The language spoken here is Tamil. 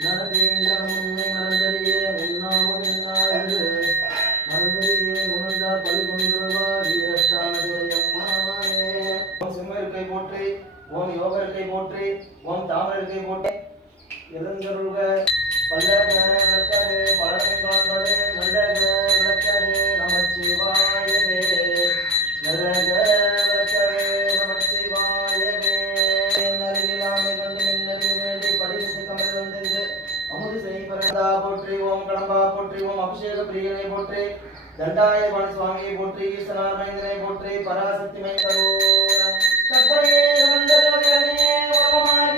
நரதீங்கம் உண்மை மறந்தறியே உண்ணாமல் என்னாது மறந்தறியே உணர்ந்தா பலி கொன்றுவா வீரத்தானதுரையம்மானே. ஓம் சிம்மருக்கை போற்றி, ஓம் யோகருக்கை போற்றி, ஓம் தாமருக்கை போற்றி. எழுந்தருள்க பல்லக விளக்கவே பலரும் காண்பது நல்லக விளக்கவே நமச்சிவாயவே நல்லக விளக்கவே நமச்சிவாயவே. நருகிலாமை கண்டு மின்னறிவு வேண்டி படிதிசை கமல் வந்தென்று அமுது செய் பரதா போற்றி. ஓம் கடம்பா போற்றி, ஓம் அபிஷேக பிரியனை போற்றி, தண்டாய வன சுவாமியை போற்றி, ஈஸ்வரா மைந்தனை போற்றி, பராசக்தி மைந்தரோ கற்பனையே வந்தது வகையனே வரமாய்